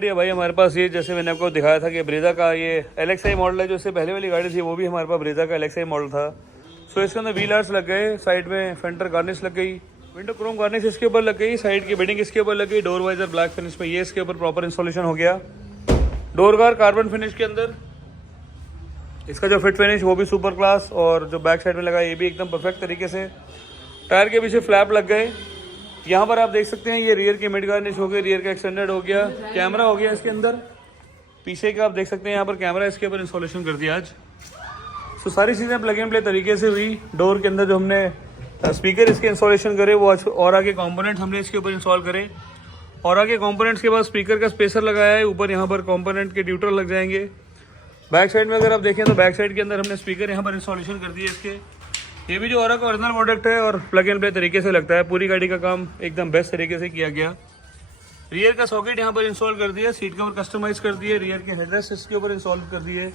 गाड़ी है भाई हमारे पास ये, जैसे मैंने आपको दिखाया था कि ब्रेजा का ये LXi मॉडल है, जो इससे पहले वाली गाड़ी थी वो भी हमारे पास ब्रेजा का LXi मॉडल था। सो इसके अंदर व्हील आर्ट्स लग गए, साइड में फेंडर गार्निश लग गई, विंडो क्रोम गार्निश इसके ऊपर लग गई, साइड की बिडिंग इसके ऊपर लग गई, डोर वाइजर ब्लैक फिनिश में ये इसके ऊपर प्रॉपर इंस्टॉलेशन हो गया। डोर गार्ड कार्बन फिनिश के अंदर, इसका जो फिट फिनिश वो भी सुपर क्लास, और जो बैक साइड में लगा ये भी एकदम परफेक्ट तरीके से। टायर के पीछे फ्लैप लग गए। यहाँ पर आप देख सकते हैं ये रियर की मिड गार्निश हो गई, रियर का एक्सटेंडेड हो गया, कैमरा हो गया इसके अंदर। पीछे का आप देख सकते हैं यहाँ पर कैमरा इसके ऊपर इंस्टॉलेशन कर दिया आज। सो सारी चीज़ें प्लग एंड प्ले तरीके से हुई। डोर के अंदर जो हमने स्पीकर इसके इंस्टॉलेशन करे वो और आगे कंपोनेंट हमने इसके ऊपर इंस्टॉल करे, और आगे कंपोनेंट्स के बाद स्पीकर का स्पेसर लगाया है, ऊपर यहाँ पर कंपोनेंट के ट्यूटर लग जाएंगे। बैक साइड में अगर आप देखें तो बैक साइड के अंदर हमने स्पीकर यहाँ पर इंस्टॉलेशन कर दिए इसके। ये भी जो औरा का ओरिजिनल प्रोडक्ट है और प्लग एंड प्ले तरीके से लगता है। पूरी गाड़ी का काम एकदम बेस्ट तरीके से किया गया। रियर का सॉकेट यहाँ पर इंस्टॉल कर दिया, सीट कवर कस्टमाइज कर दिए, रियर के हेडरेस्ट इसके ऊपर इंस्टॉल कर दिए।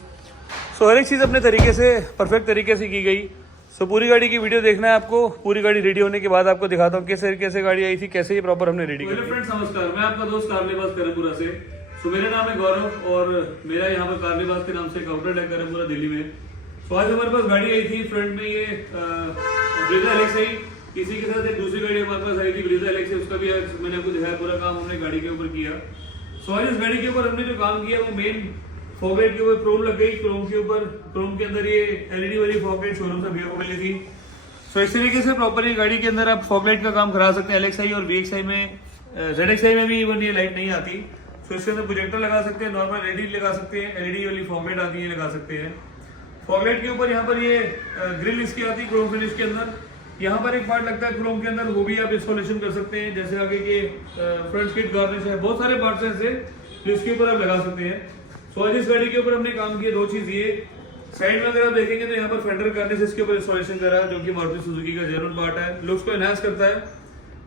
सो हर एक चीज़ अपने तरीके से परफेक्ट तरीके से की गई। सो पूरी गाड़ी की वीडियो देखना है आपको। पूरी गाड़ी रेडी होने के बाद आपको दिखाता हूँ किस तरीके से गाड़ी आई थी, कैसे ये प्रॉपर हमने रेडी किया। फ्रेंड्स नमस्कार, मैं आपका दोस्त कारलेबाज करमपुरा से। सो मेरा नाम है गौरव और मेरा यहाँ पर कारलेबाज के नाम से एक आउटलेट है करमपुरा दिल्ली में। तो आज हमारे पास गाड़ी आई थी फ्रंट में ये ब्रेजा LXi, इसी के साथ एक दूसरी गाड़ी हमारे पास आई थी ब्रेजा LXi, उसका भी आज मैंने आपको दिखाया पूरा काम हमने गाड़ी के ऊपर किया। सो आज इस गाड़ी के ऊपर हमने जो काम किया वो मेन फॉगलाइट के ऊपर क्रोम लग गई। क्रोम के ऊपर, क्रोम के अंदर ये LED वाली फॉगलाइट शोरूम से भैया को मिली थी। सो इस तरीके से प्रॉपर ये गाड़ी के अंदर आप फॉगलाइट का काम करा सकते हैं। LXi और VXi में, ZXi में भी इवन ये लाइट नहीं आती। सो इसके अंदर प्रोजेक्टर लगा सकते हैं, नॉर्मल LED लगा सकते हैं, LED वाली फॉगलाइट आती है लगा सकते हैं। फॉगलाइट के ऊपर यहाँ पर ये ग्रिल इसकी आती है क्रोम फिनिश के अंदर। यहाँ पर एक पार्ट लगता है क्रोम के अंदर, वो भी आप इंस्टॉलेशन कर सकते हैं। जैसे आगे के फ्रंट स्किड गार्निश है, बहुत सारे पार्ट्स हैं ऐसे जो इसके ऊपर आप लगा सकते हैं। सो आज इस गाड़ी के ऊपर हमने काम किया दो चीज ये। साइड में अगर आप देखेंगे तो यहाँ पर फेंडर गार्निश इसके ऊपर इंस्टॉलेशन करा है, जो कि मारुति सुजुकी का जेन्युइन पार्ट है, लुक्स को एनहांस करता है।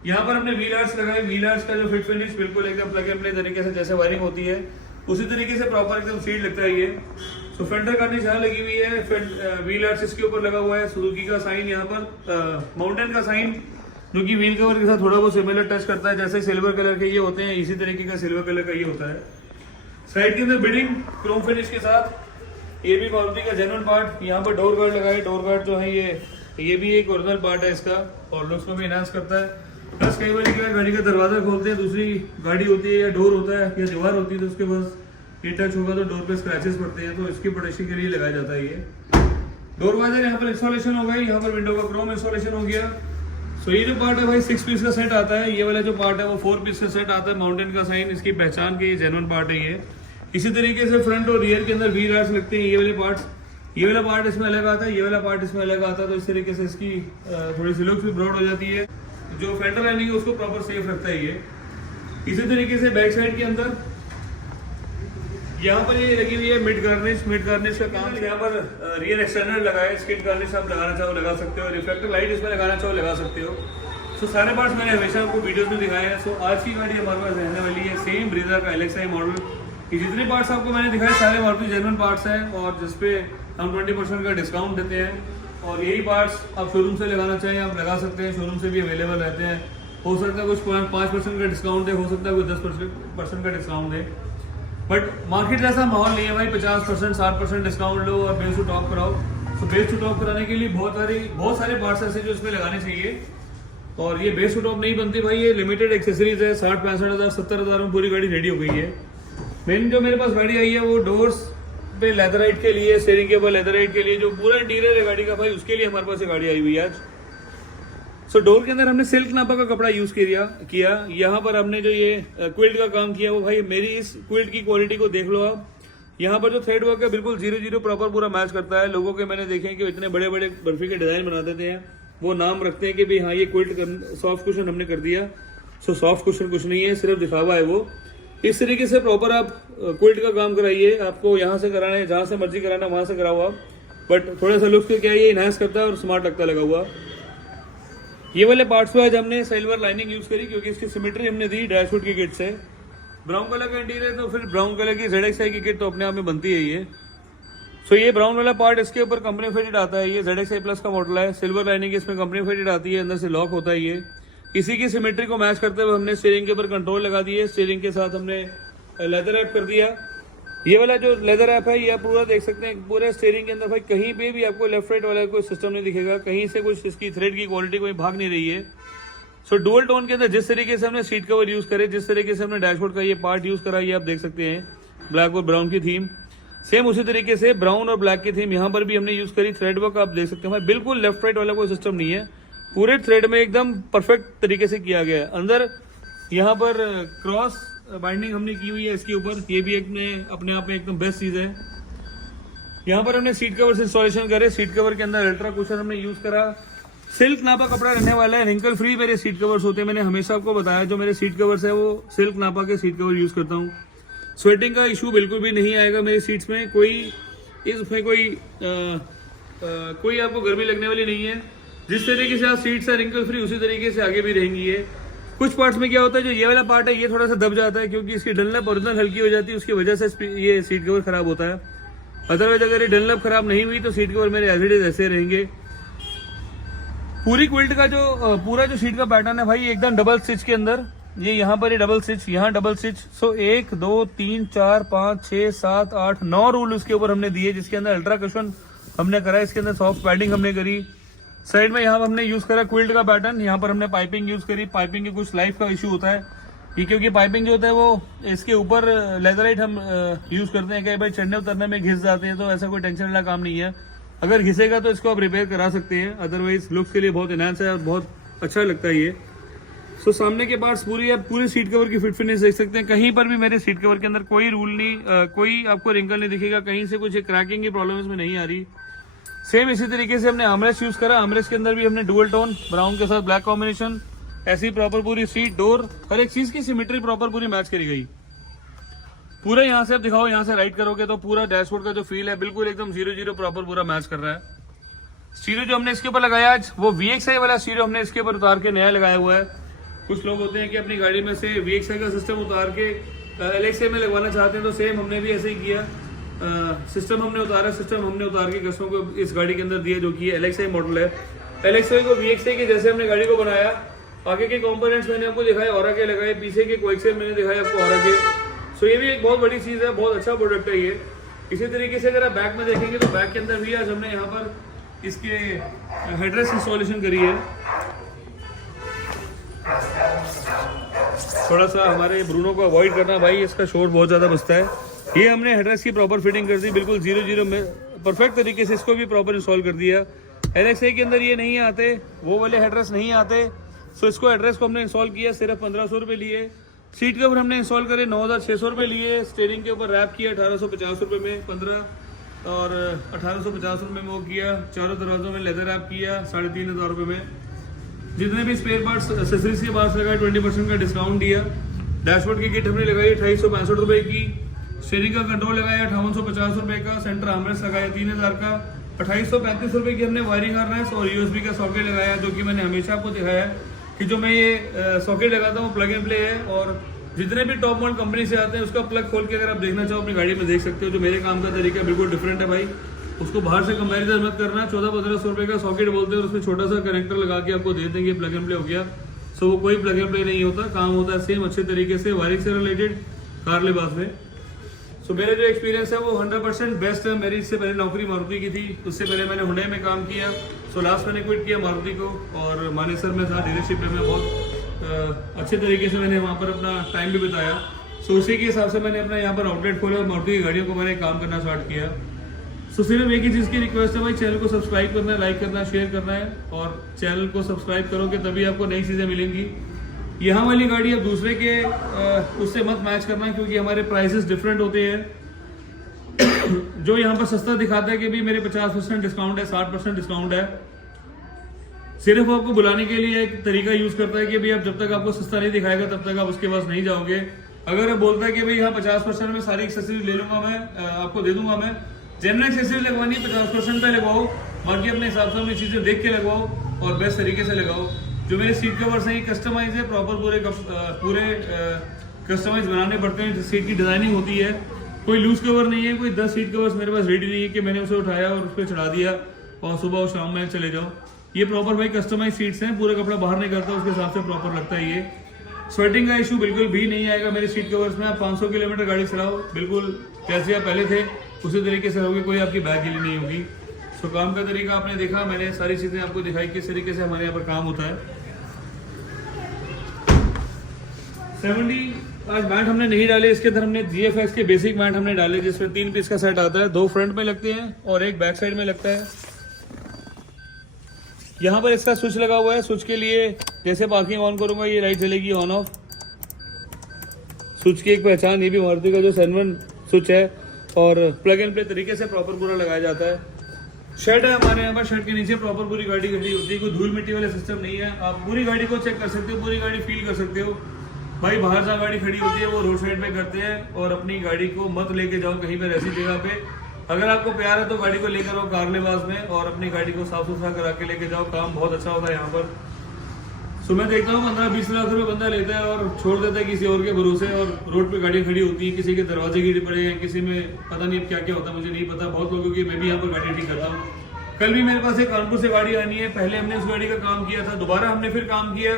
यहाँ पर हमने व्हील आर्ट्स लगाए। व्हील आर्ट्स का जो फिट फिनिश बिल्कुल एकदम प्लग एंड प्ले तरीके से, जैसे वायरिंग होती है उसी तरीके से प्रॉपर एकदम सीट लगता है ये। सो फेंडर गार्निश यहाँ लगी हुई है, व्हील आर्ट्स इसके ऊपर लगा हुआ है, सुजुकी का साइन यहाँ पर, माउंटेन का साइन, जो कि व्हील कवर के साथ थोड़ा बहुत सिमिलर टच करता है। जैसे सिल्वर कलर के ये होते हैं, इसी तरीके का सिल्वर कलर का ये होता है। साइड के अंदर बिडिंग क्रोम फिनिश के साथ, ये भी मारुति का जेन्युइन पार्ट। यहाँ पर डोर गार्ड लगाए। डोर गार्ड जो है ये भी एक ओरिजिनल पार्ट है इसका, और लुक्स को भी एनहांस करता है। प्लस कई बार क्या गाड़ी का दरवाजा खोलते हैं, दूसरी गाड़ी होती है या डोर होता है या दीवार होती है, तो उसके पास ये टच होगा तो डोर पे स्क्रैचेस पड़ते हैं, तो इसकी प्रोटेक्शन के लिए लगाया जाता है ये। डोर वाइजर यहाँ पर इंस्टॉलेशन हो गई। यहाँ पर विंडो का क्रोम इंस्टॉलेशन हो गया। सो ये जो पार्ट है भाई 6 पीस का सेट आता है। ये वाला जो पार्ट है वो 4 पीस का सेट आता है। माउंटेन का साइन इसकी पहचान के जेन्युइन पार्ट है ये। इसी तरीके से फ्रंट और रियर के अंदर व्हील आर्ट्स लगते हैं। ये वाले पार्ट्स, ये वाला पार्ट इसमें अलग आता है, ये वाला पार्ट इसमें अलग आता है, तो इस तरीके से इसकी थोड़ी सी लुक्स भी ब्रॉड हो जाती है। जो फेंडर लाइनिंग है उसको प्रॉपर सेफ रखता है ये। इसी तरीके से बैक साइड के अंदर यहाँ पर ये लगी हुई है मिड गार्निश। मिड गार्निश का काम यहाँ पर रियर एक्सटेंडर लगा है। स्किड गार्निश आप लगाना चाहो लगा सकते हो, रिफ्लेक्टर लाइट इसमें लगाना चाहो लगा सकते हो। सो सारे पार्ट्स मैंने हमेशा आपको वीडियोस में दिखाए हैं। सो आज की गाड़ी हमारे पास रहने वाली है सेम ब्रेजा का LXi मॉडल। ये जितने पार्ट्स आपको मैंने दिखाए सारे मारुति जेन्युइन पार्ट्स हैं, और जिसपे हम 20% का डिस्काउंट देते हैं। और यही पार्ट्स आप शोरूम से लगाना चाहें आप लगा सकते हैं, शोरूम से भी अवेलेबल रहते हैं। हो सकता है कुछ 5% का डिस्काउंट दे, हो सकता है कोई 10% का डिस्काउंट दे, बट मार्केट जैसा माहौल नहीं है भाई 50% 60% डिस्काउंट लो और बेस टू टॉप कराओ। तो बेस टू टॉप कराने के लिए बहुत सारे पार्ट्स ऐसे जो इसमें लगाने चाहिए, और ये बेस टू टॉप नहीं बनती भाई। ये लिमिटेड एक्सेसरीज है। 60-65 हज़ार 70 हज़ार में पूरी गाड़ी रेडी हो गई है। मेन जो मेरे पास गाड़ी आई है वो डोर्स पे लेदराइट के लिए, स्टीयरिंग के ऊपर लेदराइट के लिए, जो पूरा इंटीरियर है गाड़ी का भाई उसके लिए हमारे पास ये गाड़ी आई हुई है आज। सो डोर के अंदर हमने सिल्क नापा का कपड़ा यूज किया। यहाँ पर हमने जो ये क्विल्ट का काम किया वो भाई मेरी इस क्विल्ट की क्वालिटी को देख लो आप। यहाँ पर जो थ्रेड वर्क है बिल्कुल 0-0 प्रॉपर पूरा मैच करता है। लोगों के मैंने देखे कि इतने बड़े बड़े बर्फी के डिजाइन बना देते हैं, वो नाम रखते हैं कि भाई हाँ ये क्विल्ट सॉफ्ट कुशन हमने कर दिया। सो सॉफ्ट कुशन कुछ नहीं है, सिर्फ दिखावा है वो। इस तरीके से प्रॉपर आप क्विल्ट का काम कराइए। आपको यहाँ से कराना है, जहाँ से मर्जी कराना वहां से कराओ आप, बट थोड़ा सा लुक्स क्या है ये इनहांस करता है और स्मार्ट लगता लगा हुआ। ये वाले पार्ट्स पे आज हमने सिल्वर लाइनिंग यूज करी, क्योंकि इसकी सिमेट्री हमने दी डैशबोर्ड की किट से। ब्राउन कलर का इंटीरियर, तो फिर ब्राउन कलर की ZXi की किट तो अपने आप में बनती है ये। सो ये ब्राउन वाला पार्ट इसके ऊपर कंपनी फिटेड आता है। ये ZXi प्लस का मॉडल है। सिल्वर लाइनिंग इसमें कंपनी फिटेड आती है, अंदर से लॉक होता है ये। इसी की सिमेट्री को मैच करते हुए हमने स्टीयरिंग के ऊपर कंट्रोल लगा दिए। स्टीयरिंग के साथ हमने लेदर रैप कर दिया। ये वाला जो लेदर रैप है ये आप पूरा देख सकते हैं, पूरे स्टीयरिंग के अंदर भाई कहीं पे भी आपको लेफ्ट राइट वाला कोई सिस्टम नहीं दिखेगा, कहीं से कुछ इसकी थ्रेड की क्वालिटी कोई भाग नहीं रही है। सो डुअल टोन के अंदर जिस तरीके से हमने सीट कवर यूज करे, जिस तरीके से हमने डैशबोर्ड का ये पार्ट यूज करा, ये आप देख सकते हैं ब्लैक और ब्राउन की थीम। सेम उसी तरीके से ब्राउन और ब्लैक की थीम यहाँ पर भी हमने यूज करी। थ्रेड वर्क आप देख सकते हैं भाई, बिल्कुल लेफ्ट राइट वाला कोई सिस्टम नहीं है, पूरे थ्रेड में एकदम परफेक्ट तरीके से किया गया है। अंदर यहाँ पर क्रॉस बाइंडिंग हमने की हुई है इसके ऊपर, ये भी अपने आप में एकदम बेस्ट चीज है। यहाँ पर हमने सीट कवर से इंस्टॉलेशन करे। सीट कवर के अंदर अल्ट्रा कुशन हमने यूज करा। सिल्क नापा कपड़ा रहने वाला है, रिंकल फ्री मेरे सीट कवर्स होते हैं। मैंने हमेशा आपको बताया जो मेरे सीट कवर्स है वो सिल्क नापा के सीट कवर यूज करता हूँ। स्वेटिंग का इशू बिल्कुल भी नहीं आएगा मेरी सीट्स में, इसमें कोई आपको गर्मी लगने वाली नहीं है। जिस तरीके से आप सीट्स है रिंकल फ्री, उसी तरीके से आगे भी रहेंगी ये। कुछ पार्ट्स में क्या होता है, जो ये वाला पार्ट है ये थोड़ा सा दब जाता है क्योंकि इसकी डनलप ओरिजिनल हल्की हो जाती है, उसकी वजह से ये सीट कवर खराब होता है। अदरवाइज अगर ये डनलप खराब नहीं हुई तो सीट कवर मेरे एज इट इज ऐसे रहेंगे। पूरी क्विल्ट का पूरा जो सीट का पैटर्न है भाई एकदम डबल स्टिच के अंदर, ये यहाँ पर ये डबल स्टिच, यहाँ डबल स्टिच। सो 1 2 3 4 5 6 7 8 9 रूल उसके ऊपर हमने दिए, जिसके अंदर अल्ट्रा कुशन हमने करा, इसके अंदर सॉफ्ट पैडिंग हमने करी। साइड में यहाँ पर हमने यूज करा क्विल्ट का पैटर्न, यहाँ पर हमने पाइपिंग यूज करी। पाइपिंग की कुछ लाइफ का इशू होता है ये, क्योंकि पाइपिंग जो होता है वो इसके ऊपर लेदराइट हम यूज करते हैं, कई बार चढ़ने उतरने में घिस जाते हैं, तो ऐसा कोई टेंशन वाला काम नहीं है। अगर घिसेगा तो इसको आप रिपेयर करा सकते हैं, अदरवाइज लुक्स के लिए बहुत एनहांस है और बहुत अच्छा लगता है ये। सो सामने के पार्ट्स पूरी सीट कवर की फिट फिनिश देख सकते हैं। कहीं पर भी मेरे सीट कवर के अंदर कोई रूल नहीं, कोई आपको रिंकल नहीं दिखेगा, कहीं से कुछ क्रैकिंग की प्रॉब्लम इसमें नहीं आ रही। सेम इसी तरीके से हमने आर्मरेस्ट यूज करा। आर्मरेस्ट के अंदर भी हमने डुअल टोन ब्राउन के साथ ब्लैक कॉम्बिनेशन, ऐसी प्रॉपर पूरी सीट डोर हर एक चीज की सिमेट्री प्रॉपर पूरी मैच करी गई। पूरा यहाँ से आप दिखाओ, यहाँ से राइट करोगे तो पूरा डैशबोर्ड का जो फील है बिल्कुल एकदम 0-0 प्रॉपर पूरा मैच कर रहा है। स्टीरियो जो हमने इसके ऊपर लगाया आज, वो VXI वाला स्टीरियो हमने इसके ऊपर उतार के नया लगाया हुआ है। कुछ लोग होते हैं कि अपनी गाड़ी में से VXI का सिस्टम उतार के LXI में लगवाना चाहते हैं, तो सेम हमने भी ऐसे ही किया। सिस्टम हमने उतार के कस्टमर को इस गाड़ी के अंदर दिया, जो कि LXI मॉडल है। LXI को VXI के जैसे हमने गाड़ी को बनाया। आगे के कंपोनेंट्स मैंने आपको दिखाए ऑरा के लगाए, पीछे के कोएक्सियल मैंने दिखाए आपको ऑरा के। सो ये भी एक बहुत बड़ी चीज है, बहुत अच्छा प्रोडक्ट है ये। इसी तरीके से अगर आप बैक में देखेंगे तो बैक के अंदर भी आज हमने यहाँ पर इसके हेडरेस्ट इंस्टॉलेशन करी है। थोड़ा सा हमारे ब्रूनो को अवॉइड करना भाई, इसका शोर बहुत ज्यादा बजता है। ये हमने हेडरेस्ट की प्रॉपर फिटिंग कर दी, बिल्कुल 0-0 में परफेक्ट तरीके से इसको भी प्रॉपर इंस्टॉल कर दिया। LXI के अंदर ये नहीं आते, वो वाले हेडरेस्ट नहीं आते। सो इसको एड्रेस को हमने इंस्टॉल किया, सिर्फ 1500 रुपये लिए। सीट कवर हमने इंस्टॉल करे 9600 रुपये लिए। स्टीयरिंग के ऊपर रैप किया 1850 रुपये में 15 और 1850 रुपये में वो किया। चारों दरवाजों में लेदर रैप किया 3500 रुपये में। जितने भी स्पेयर पार्ट्स एक्सेसरीज के पास लगाए 20% का डिस्काउंट दिया। डैशबोर्ड की किट हमने लगाई 2865 रुपये की। स्टीयरिंग का कंट्रोल लगाया 5850 रुपये का। सेंटर आर्मरेस्ट लगाया 3000 का। 2835 रुपये की हमने वायरिंग हार्नेस और USB का सॉकेट लगाया, जो कि मैंने हमेशा आपको दिखाया है कि जो मैं ये सॉकेट लगाता हूँ प्लग एंड प्ले है। और जितने भी टॉप मॉडल कंपनी से आते हैं उसका प्लग खोल के अगर आप देखना चाहो अपनी गाड़ी में देख सकते हो। जो मेरे काम का तरीका बिल्कुल डिफरेंट है भाई, उसको बाहर से कंपैरिजन मत करना। 1400-1500 रुपये का सॉकेट बोलते हैं और उसमें छोटा सा कनेक्टर लगा के आपको दे देंगे, प्लग एंड प्ले हो गया। सो वो कोई प्लग एंड प्ले नहीं होता, काम होता है सेम अच्छे तरीके से वायरिंग से रिलेटेड कार लिबास में। सो मेरा जो एक्सपीरियंस है वो 100% बेस्ट है। मेरी इससे पहले नौकरी मारुति की थी, उससे पहले मैंने हुंडई में काम किया। सो लास्ट मैंने क्विट किया मारुति को और मानेसर में था डीलरशिप में। मैं बहुत अच्छे तरीके से मैंने वहाँ पर अपना टाइम भी बिताया। सो उसी के हिसाब से मैंने अपना यहाँ पर आउटलेट खोला और मारुति की गाड़ियों को मैंने काम करना स्टार्ट किया। सो सिर्फ एक ही चीज़ की रिक्वेस्ट है भाई, चैनल को सब्सक्राइब करना है, लाइक करना है, शेयर करना है। और चैनल को सब्सक्राइब करोगे तभी आपको नई चीज़ें मिलेंगी। यहाँ वाली गाड़ी अब दूसरे के उससे मत मैच करना, क्योंकि हमारे प्राइसेस डिफरेंट होते हैं। जो यहाँ पर सस्ता दिखाता है कि भी मेरे 50% डिस्काउंट है, 60% डिस्काउंट है, सिर्फ आपको बुलाने के लिए एक तरीका यूज करता है कि भाई आप जब तक आपको सस्ता नहीं दिखाएगा तब तक आप उसके पास नहीं जाओगे। अगर आप बोलता है कि भाई यहाँ 50% में सारी एक्सेसरीज ले लूंगा मैं, आपको दे दूंगा मैं, जनरल एक्सेसरीज लगवानी 50% पे लगाओ, बाकी अपने हिसाब से अपनी चीजें देख के लगाओ और बेस्ट तरीके से लगाओ। जो मेरे सीट कवर्स हैं ये कस्टमाइज है, प्रॉपर पूरे कस्टमाइज बनाने पड़ते हैं। सीट की डिजाइनिंग होती है, कोई लूज कवर नहीं है। कोई 10 सीट कवर्स मेरे पास रेडी नहीं है कि मैंने उसे उठाया और उस पर चढ़ा दिया और सुबह और शाम में चले जाओ। ये प्रॉपर भाई कस्टमाइज सीट्स हैं, पूरा कपड़ा बाहर नहीं करता, उसके हिसाब से प्रॉपर लगता है ये। स्वेटिंग का इशू बिल्कुल भी नहीं आएगा मेरे सीट कवर्स में। आप 500 किलोमीटर गाड़ी चलाओ, बिल्कुल जैसे आप पहले थे उसी तरीके से रहोगे, कोई आपकी बैग गीली नहीं होगी। सो काम का तरीका आपने देखा, मैंने सारी चीज़ें आपको दिखाई किस तरीके से हमारे यहाँ पर काम होता है। 70 आज मैट हमने नहीं डाले, इसके अंदर हमने GFX के बेसिक मैट हमने डाले, जिसमें 3 पीस का सेट आता है, 2 फ्रंट में लगते हैं और एक बैक साइड में लगता है। यहाँ पर इसका स्विच लगा हुआ है, स्विच के लिए जैसे पार्किंग ऑन करूंगा ये लाइट जलेगी ऑन ऑफ। स्विच की एक पहचान ये भी मारुति का जो N1 स्विच है, और प्लग एंड प्ले तरीके से प्रॉपर पूरा लगाया जाता है। शेड है हमारे यहाँ पर, शेड के नीचे प्रॉपर पूरी गाड़ी खड़ी होती है, कोई धूल मिट्टी वाला सिस्टम नहीं है। आप पूरी गाड़ी को चेक कर सकते हो, पूरी गाड़ी फील कर सकते हो। भाई बाहर जहाँ गाड़ी खड़ी होती है वो रोड साइड पे करते हैं, और अपनी गाड़ी को मत लेके जाओ कहीं पर ऐसी जगह पे। अगर आपको प्यार है तो गाड़ी को लेकर आओ कारलेबाज में और अपनी गाड़ी को साफ सुथरा करा के लेके जाओ, काम बहुत अच्छा होता है यहाँ पर। सो मैं देखता हूँ 15-20 लाख रुपये बंदा लेता है और छोड़ देता है किसी और के भरोसे, और रोड पे गाड़ी खड़ी होती है, किसी के दरवाजे गिर पड़े हैं, किसी में पता नहीं क्या क्या होता है, मुझे नहीं पता। बहुत लोगों की, मैं भी यहाँ पर गाड़ी ठीक करता हूँ। कल भी मेरे पास एक कानपुर से गाड़ी आनी है, पहले हमने उस गाड़ी का काम किया था, दोबारा हमने फिर काम किया,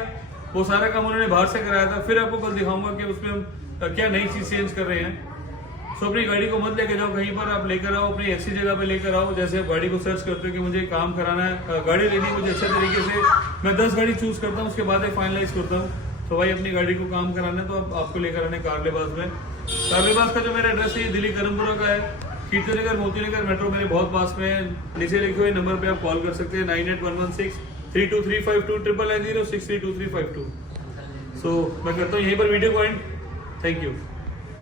वो सारा काम उन्होंने बाहर से कराया था। फिर आपको कल दिखाऊंगा कि उसमें हम क्या नई चीज़ चेंज कर रहे हैं। सो अपनी गाड़ी को मत लेके जाओ कहीं पर, आप लेकर आओ अपनी ऐसी जगह पे लेकर आओ। जैसे आप गाड़ी को सर्च करते हो कि मुझे काम कराना है, गाड़ी लेनी है मुझे अच्छे तरीके से, मैं 10 गाड़ी चूज करता हूँ, उसके बाद एक फाइनलाइज करता हूँ। तो भाई अपनी गाड़ी को काम कराना है तो आपको लेकर आने कारलेबाज में। कारलेबाज का जो मेरा एड्रेस है ये दिल्ली करमपुरा का है, कीर्तिनगर मोतीनगर मेट्रो मेरे बहुत पास में है। नीचे लिखे हुए नंबर पे आप कॉल कर सकते हैं 9811632352 990632352। सो मैं करता हूँ यहीं पर वीडियो को एंड। Thank you.